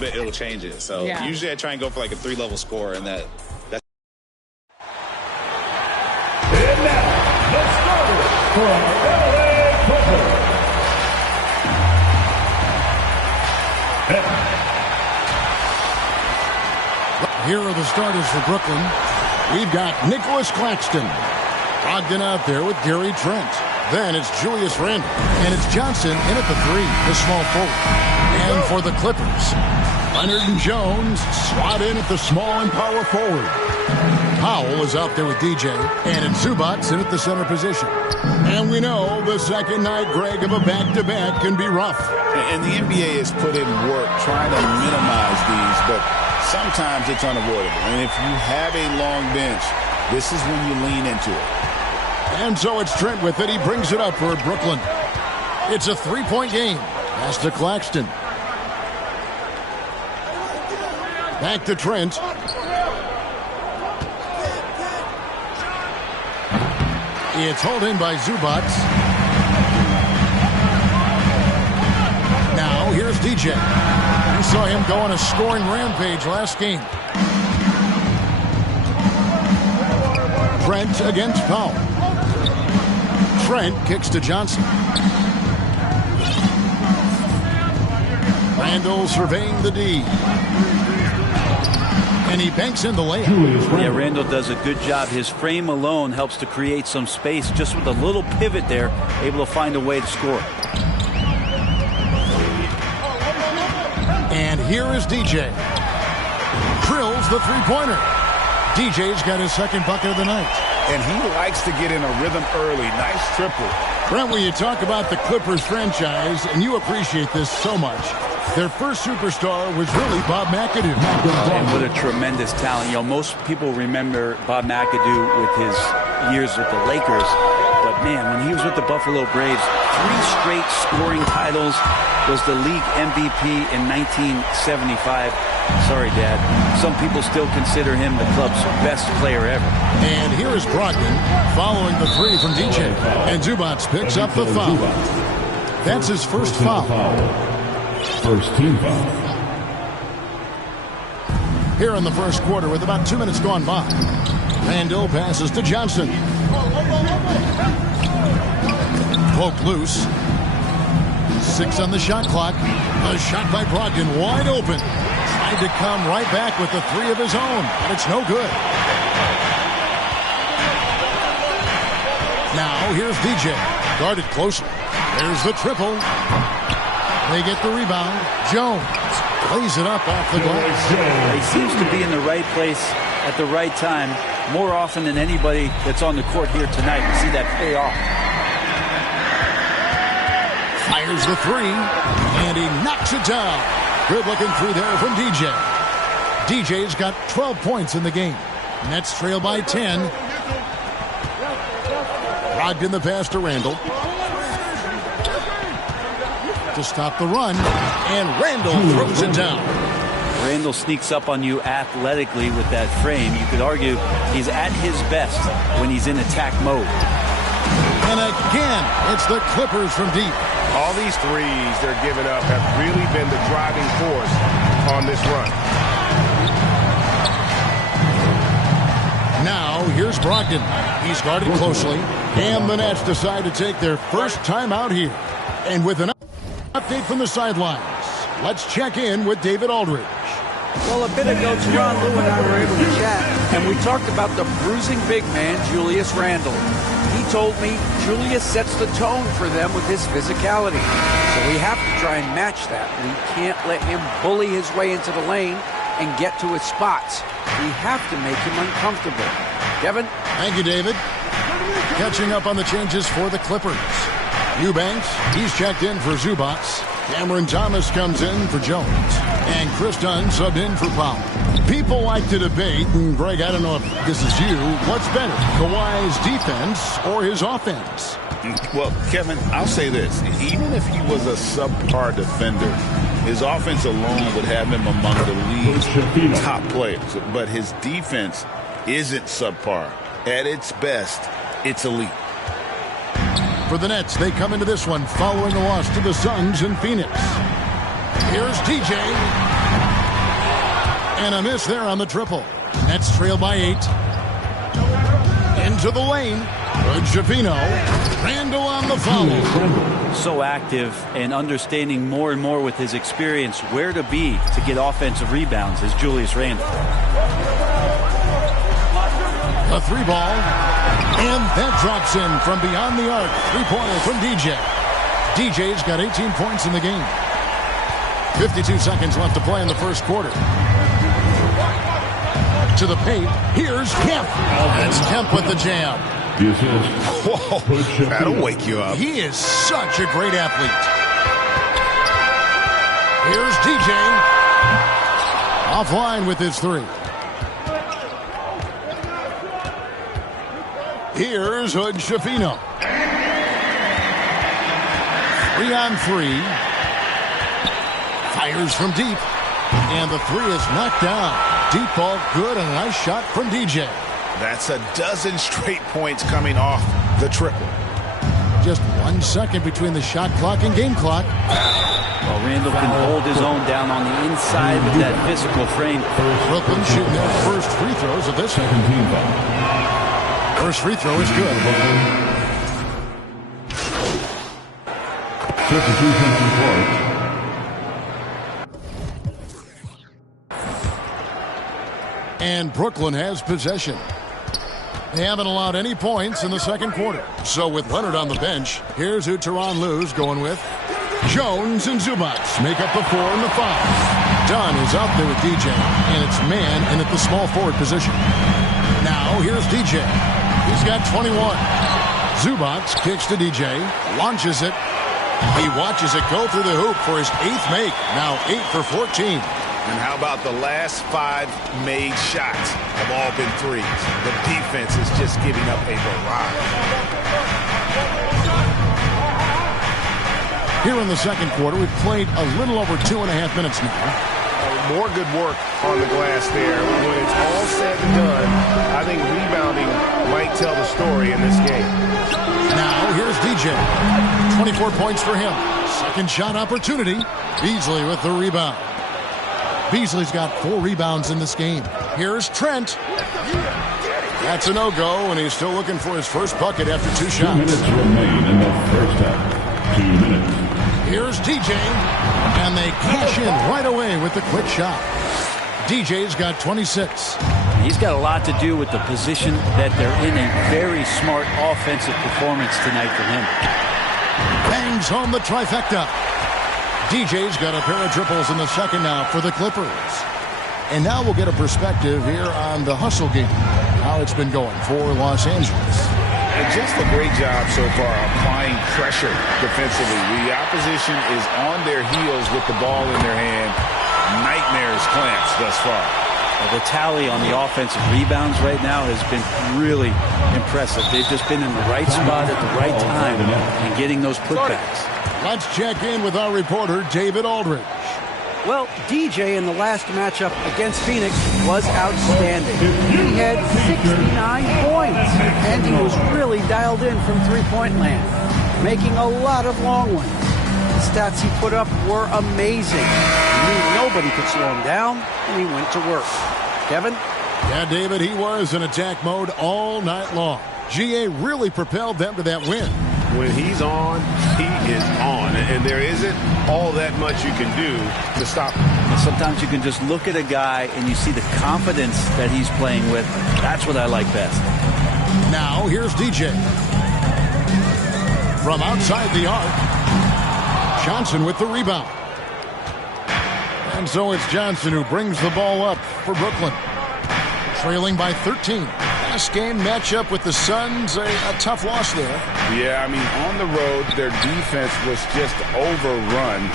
bit, it'll change it. So usually I try and go for like a 3-level score, and that's. And now, the starter for LA Clippers. Here are the starters for Brooklyn. We've got Nicholas Claxton. Brogdon out there with Gary Trent. Then it's Julius Randle. And it's Johnson in at the 3, the small forward. And for the Clippers, Leonard and Jones slot in at the small and power forward. Powell is out there with DJ. And it's Zubac in at the center position. And we know the second night, Greg, of a back-to-back can be rough. And the NBA has put in work trying to minimize these, but sometimes it's unavoidable. And if you have a long bench, this is when you lean into it. And so it's Trent with it. He brings it up for Brooklyn. It's a 3-point game. Pass to Claxton. Back to Trent. It's hauled in by Zubac. Now here's DJ. We saw him go on a scoring rampage last game. Trent against Powell. Trent kicks to Johnson. Randle surveying the D. And he banks in the layup. Yeah, Randle does a good job. His frame alone helps to create some space. Just with a little pivot there, able to find a way to score. And here is DJ. Drills the three-pointer. DJ's got his second bucket of the night. And he likes to get in a rhythm early. Nice triple. Brent, when you talk about the Clippers franchise, and you appreciate this so much, their first superstar was really Bob McAdoo. And what a tremendous talent. You know, most people remember Bob McAdoo with his years with the Lakers. But, man, when he was with the Buffalo Braves, 3 straight scoring titles, was the league MVP in 1975. Sorry, Dad. Some people still consider him the club's best player ever. And here is Brogdon following the 3 from DJ. And Zubac picks up the foul. That's his first foul. First team foul. Here in the first quarter with about 2 minutes gone by. Randle passes to Johnson. Poked loose. 6 on the shot clock. A shot by Brogdon wide open. Tried to come right back with the 3 of his own, but it's no good. Now here's DJ. Guarded closely. There's the triple. They get the rebound. Jones plays it up off the glass. He seems to be in the right place at the right time more often than anybody that's on the court here tonight. You see that pay off. Fires the 3, and he knocks it down. Good looking through there from DJ. DJ's got 12 points in the game. Nets trail by 10. Brogdon the pass to Randle. To stop the run, and Randle throws it down. Randle sneaks up on you athletically with that frame. You could argue he's at his best when he's in attack mode. And again, it's the Clippers from deep. All these threes they're giving up have really been the driving force on this run. Now, here's Brogdon. He's guarded closely, and the Nets decide to take their first time out here. And with an update from the sidelines, let's check in with David Aldridge. Well, a bit ago, Teron Lou and I were able to chat, and we talked about the bruising big man, Julius Randle. He told me Julius sets the tone for them with his physicality. So we have to try and match that. We can't let him bully his way into the lane and get to his spots. We have to make him uncomfortable. Kevin? Thank you, David. Catching up on the changes for the Clippers. Eubanks, he's checked in for Zubac. Cameron Thomas comes in for Jones. And Chris Dunn subbed in for Powell. People like to debate, and Greg, I don't know if this is you, what's better, Kawhi's defense or his offense? Well, Kevin, I'll say this. Even if he was a subpar defender, his offense alone would have him among the league's top players. But his defense isn't subpar. At its best, it's elite. For the Nets, they come into this one following a loss to the Suns in Phoenix. Here's DJ. And a miss there on the triple. Nets trail by 8. Into the lane. Good Schifino. Randle on the follow. So active and understanding more and more with his experience where to be to get offensive rebounds is Julius Randle. A 3-ball. And that drops in from beyond the arc. 3-pointer from DJ. DJ's got 18 points in the game. 52 seconds left to play in the first quarter. To the paint. Here's Kemp. That's Kemp with the jam. Whoa, that'll wake you up. He is such a great athlete. Here's DJ. Offline with his 3. Here's Hood Schifino. 3-on-3. Fires from deep. And the 3 is knocked down. Deep ball good and a nice shot from DJ. That's a dozen straight points coming off the triple. Just 1 second between the shot clock and game clock. Well, Randle can hold his own down on the inside with that physical frame. Brooklyn shooting their first free throws of this one. First free throw is good. 52 seconds on the clock. And Brooklyn has possession. They haven't allowed any points in the second quarter. So with Leonard on the bench, here's who Tyronn Lue's going with. Jones and Zubac make up the 4 and the 5. Dunn is out there with DJ, and it's man in at the small forward position. Now here's DJ. He's got 21. Zubac kicks to DJ, launches it. He watches it go through the hoop for his 8th make. Now 8 for 14. And how about the last 5 made shots have all been threes? The defense is just giving up a barrage. Here in the second quarter, we've played a little over 2.5 minutes now. More good work on the glass there. When it's all said and done, I think rebounding might tell the story in this game. Now here's DJ. 24 points for him. Second shot opportunity. Beasley with the rebound. Beasley's got 4 rebounds in this game. Here's Trent. That's a no-go, and he's still looking for his first bucket after 2 shots. 2 minutes remain in the first half. 2 minutes. Here's DJ, and they cash in right away with the quick shot. DJ's got 26. He's got a lot to do with the position that they're in. A very smart offensive performance tonight for him. Bangs home the trifecta. DJ's got a pair of triples in the second now for the Clippers. And now we'll get a perspective here on the hustle game, how it's been going for Los Angeles. And just a great job so far applying pressure defensively. The opposition is on their heels with the ball in their hand. Nightmares clamps thus far. The tally on the offensive rebounds right now has been really impressive. They've just been in the right spot at the right time and getting those putbacks. Let's check in with our reporter, David Aldridge. Well, DJ in the last matchup against Phoenix was outstanding. He had 69 points, and he was really dialed in from three-point land, making a lot of long ones. The stats he put up were amazing. He knew nobody could slow him down, and he went to work. Kevin? Yeah, David, he was in attack mode all night long. GA really propelled them to that win. When he's on, he is on. And there isn't all that much you can do to stop him. Sometimes you can just look at a guy and you see the confidence that he's playing with. That's what I like best. Now, here's DJ. From outside the arc, Johnson with the rebound. And so it's Johnson who brings the ball up for Brooklyn. Trailing by 13. Last game matchup with the Suns, a tough loss there. Yeah, I mean, on the road, their defense was just overrun.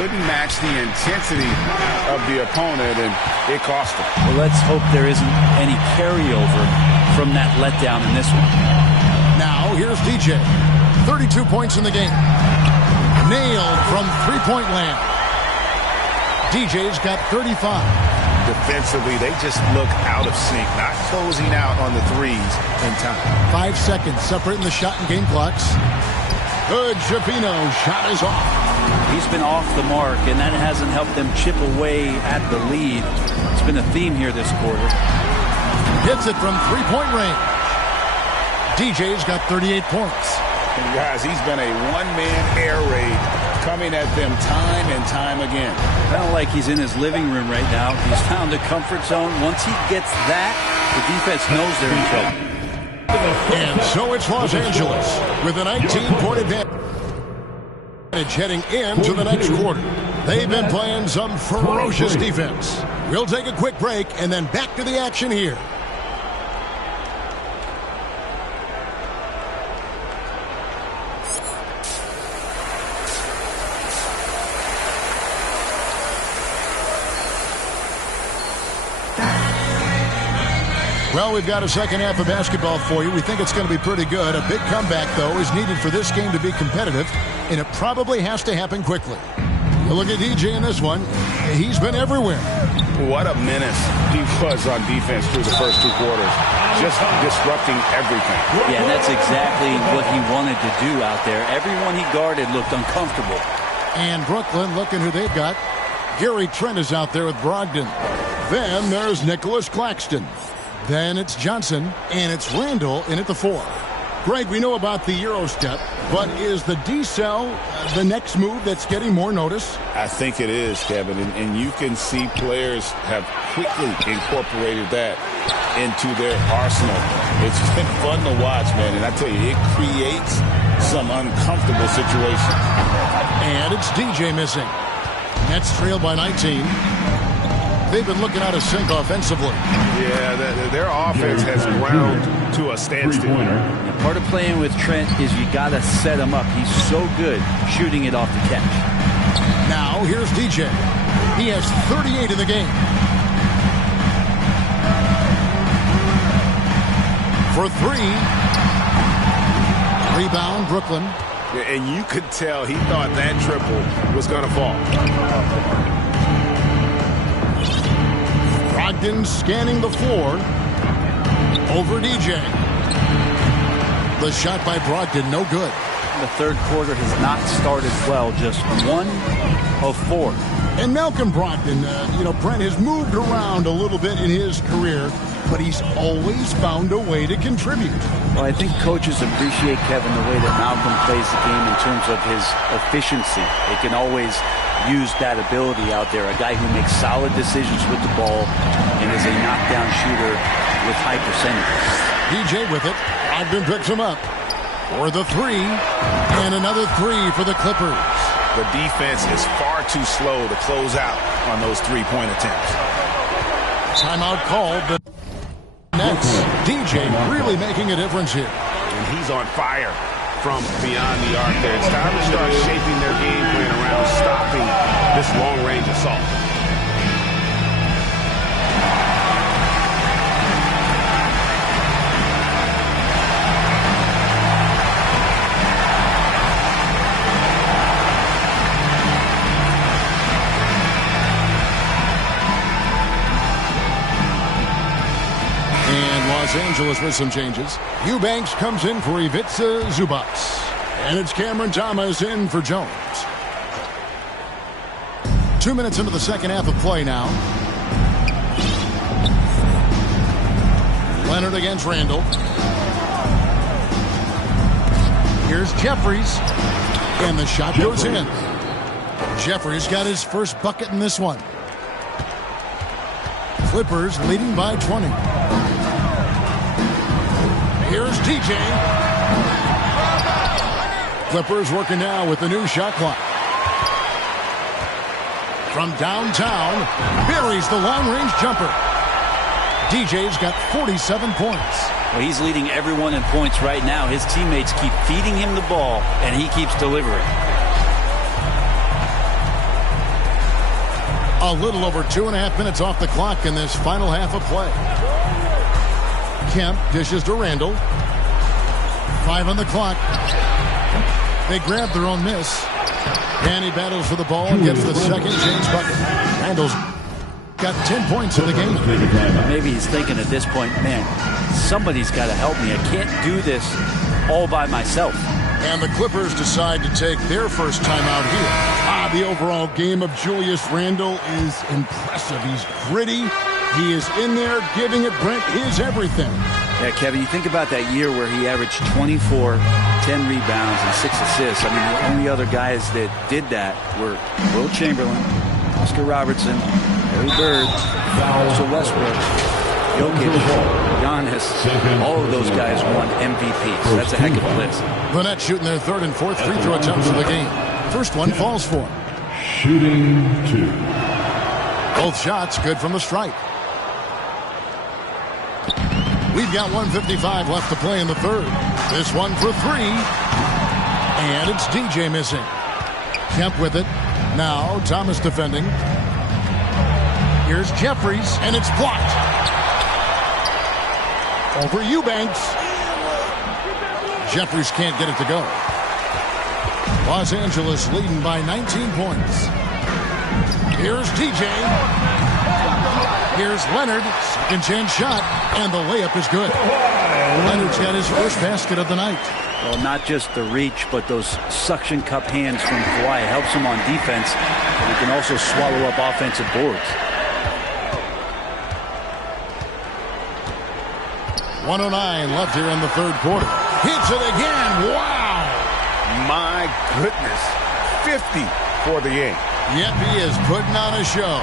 Couldn't match the intensity of the opponent, and it cost them. Well, let's hope there isn't any carryover from that letdown in this one. Now, here's DJ. 32 points in the game. Nailed from three-point land. DJ's got 35. Defensively, they just look out of sync, not closing out on the threes in time. 5 seconds separating the shot and game clocks. Good Schifino. Shot is off. He's been off the mark, and that hasn't helped them chip away at the lead. It's been a theme here this quarter. Hits it from three-point range. DJ's got 38 points. And guys, he's been a one-man air raid coming at them time and time again. Kind of like he's in his living room right now. He's found a comfort zone. Once he gets that, the defense knows they're in trouble. And so it's Los Angeles with a 19-point advantage heading into the next quarter. They've been playing some ferocious defense. We'll take a quick break and then back to the action here. Well, we've got a second half of basketball for you. We think it's going to be pretty good. A big comeback, though, is needed for this game to be competitive, and it probably has to happen quickly. You look at DJ in this one. He's been everywhere. What a menace he was on defense through the first two quarters. Just disrupting everything. Yeah, and that's exactly what he wanted to do out there. Everyone he guarded looked uncomfortable. And Brooklyn, looking who they've got. Gary Trent is out there with Brogdon. Then there's Nicholas Claxton. Then it's Johnson, and it's Randall in at the 4. Greg, we know about the Euro step, but is the D-cell the next move that's getting more notice? I think it is, Kevin, and you can see players have quickly incorporated that into their arsenal. It's been fun to watch, man, and I tell you, it creates some uncomfortable situations. And it's DJ missing. Nets trail by 19. They've been looking out of sync offensively. Yeah, their offense has ground to a standstill. Part of playing with Trent is you got to set him up. He's so good shooting it off the catch. Now here's DJ. He has 38 in the game. For 3. Rebound, Brooklyn. And you could tell he thought that triple was going to fall. Brogdon scanning the floor. Over DJ. The shot by Brogdon, no good. The third quarter has not started well, just 1 of 4. And Malcolm Brogdon, Brent has moved around a little bit in his career, but he's always found a way to contribute. Well, I think coaches appreciate, Kevin, the way that Malcolm plays the game in terms of his efficiency. They can always use that ability out there. A guy who makes solid decisions with the ball and is a knockdown shooter with high percentages. DJ with it. Brogdon picks him up for the 3, and another 3 for the Clippers. The defense is far too slow to close out on those three-point attempts. Timeout called. The Nets. DJ really making a difference here. And he's on fire from beyond the arc there. It's time to start shaping their game plan around stopping this long-range assault. Los Angeles with some changes. Eubanks comes in for Ivica Zubac. And it's Cameron Thomas in for Jones. 2 minutes into the second half of play now. Leonard against Randall. Here's Jeffries. And the shot goes in. Jeffries got his first bucket in this one. Clippers leading by 20. Here's DJ. Clippers working now with the new shot clock. From downtown, buries the long-range jumper. DJ's got 47 points. Well, he's leading everyone in points right now. His teammates keep feeding him the ball, and he keeps delivering. A little over 2.5 minutes off the clock in this final half of play. Kemp dishes to Randall. 5 on the clock. They grab their own miss. And he battles for the ball and gets the second James bucket. Randall's got 10 points in the game. Maybe he's thinking at this point, man, somebody's got to help me. I can't do this all by myself. And the Clippers decide to take their first time out here. The overall game of Julius Randle is impressive. He's gritty. He is in there giving it, Brent, his everything. Yeah, Kevin, you think about that year where he averaged 24, 10 rebounds, and 6 assists. I mean, the only other guys that did that were Will Chamberlain, Oscar Robertson, Larry Bird, Russell Westbrook, Jokic, Giannis. All of those guys won MVPs. So that's a heck of a list. The Nets shooting their third and fourth free throw attempts of the game. First one falls for him. Shooting 2. Both shots good from the stripe. We've got 1:55 left to play in the third. This one for 3. And it's DJ missing. Kemp with it. Now Thomas defending. Here's Jeffries, and it's blocked. Over Eubanks. Jeffries can't get it to go. Los Angeles leading by 19 points. Here's DJ. Here's Leonard. Second chance shot. And the layup is good. Leonard's got his first basket of the night. Well, not just the reach, but those suction cup hands from Kawhi helps him on defense. But he can also swallow up offensive boards. 1:09 left here in the third quarter. Hits it again. Wow. My goodness. 50 for the game. Yep, he is putting on a show.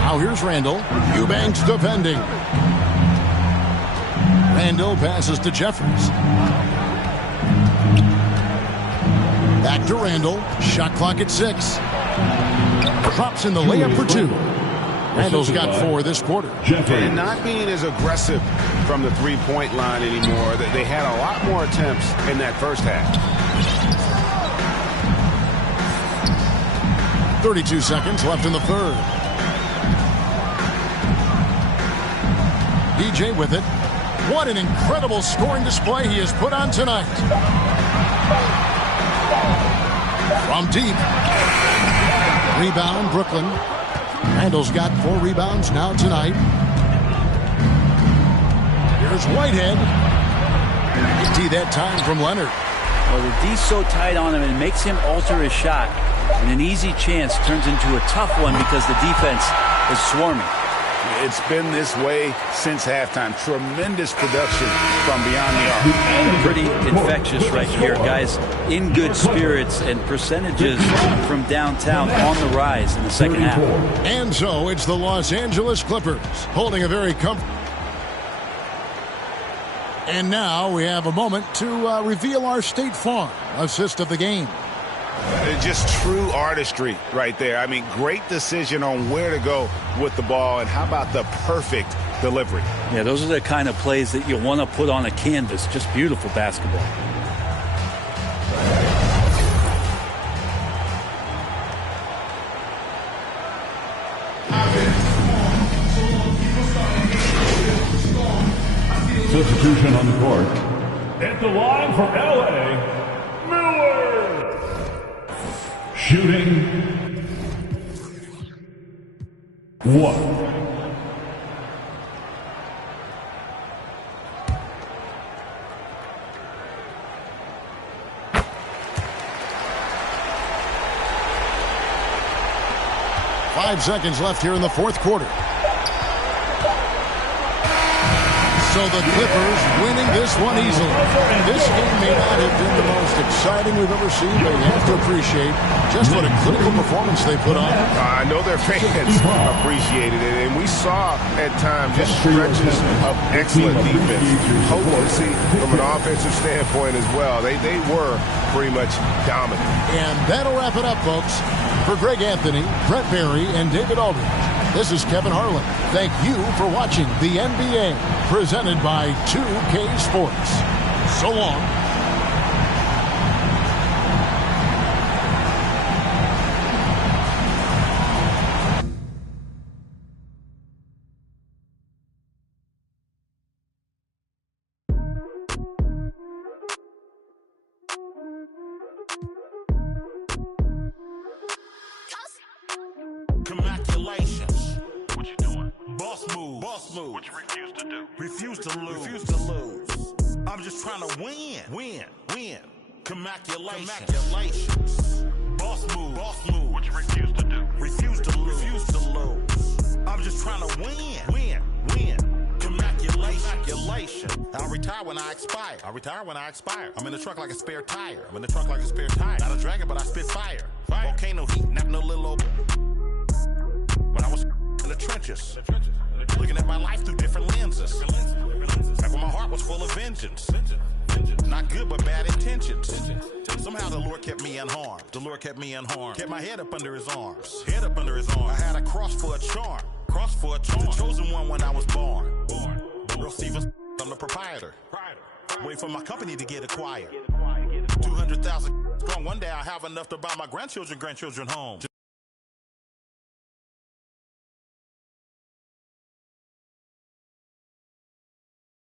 Now here's Randle. Eubanks defending. Randle passes to Jeffries. Back to Randle. Shot clock at 6. Drops in the layup for 2. Randle's got 4 this quarter. And not being as aggressive from the three-point line anymore. They had a lot more attempts in that first half. 32 seconds left in the third. DJ with it. What an incredible scoring display he has put on tonight. From deep. Rebound, Brooklyn. Randle's got 4 rebounds now tonight. Here's Whitehead. D that time from Leonard. Well, the D's so tight on him, it makes him alter his shot. And an easy chance turns into a tough one because the defense is swarming. It's been this way since halftime. Tremendous production from beyond the arc. Pretty infectious right here, guys. In good spirits and percentages from downtown on the rise in the second half. And so it's the Los Angeles Clippers holding a very comfortable. And now we have a moment to reveal our State Farm assist of the game. Just true artistry right there. I mean, great decision on where to go with the ball, and how about the perfect delivery? Yeah, those are the kind of plays that you want to put on a canvas. Just beautiful basketball. Substitution on the court. At the line for LA, Miller. Shooting 1. Five seconds left here in the fourth quarter. So the Clippers winning this one easily. This game may not have been the most exciting we've ever seen, but you have to appreciate just what a clinical performance they put on. I know their fans appreciated it, and we saw at times just stretches of excellent defense. Potency from an offensive standpoint as well. They were pretty much dominant. And that'll wrap it up, folks. For Greg Anthony, Brent Barry, and David Aldridge, this is Kevin Harlan. Thank you for watching the NBA, presented by 2K Sports. So long. Congratulations. What you doing? Boss move. Boss move. What you refuse to do? Refuse to lose. Refuse to lose. I'm just trying to win. Congratulations. Boss move. What you refuse to do. Refuse to lose. I'm just trying to win. Congratulations. I'll retire when I expire. I'm in the truck like a spare tire. Not a dragon, but I spit fire. Volcano heat, not no little old. When I was in the trenches, looking at my life through different lenses. Back when my heart was full of vengeance. Not good, but bad intentions. Somehow the Lord kept me unharmed. Kept my head up under his arms. I had a cross for a charm. The chosen one when I was born. Earl Stevens, I'm the proprietor. Wait for my company to get acquired. 200,000 strong. One day I'll have enough to buy my grandchildren homes.